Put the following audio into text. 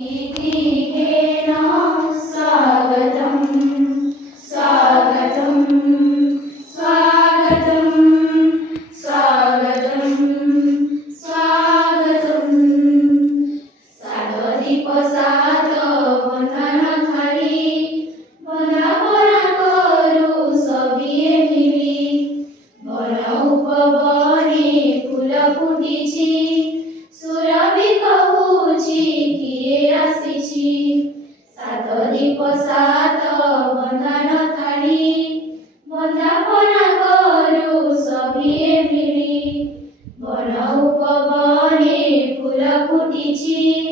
गीतेन स्वागतं स्वागतं स्वागतं स्वागतं स्वागतं साददीप सात बंधन थारी बंदापना करू सबिए मिली वन उपवने फूल फुटिछि सुरभि कहूछि किए आसिछि सात दीप सात बंधन थारी बंदापना करू सबिए मिली वन उपवने फूल फुटिछि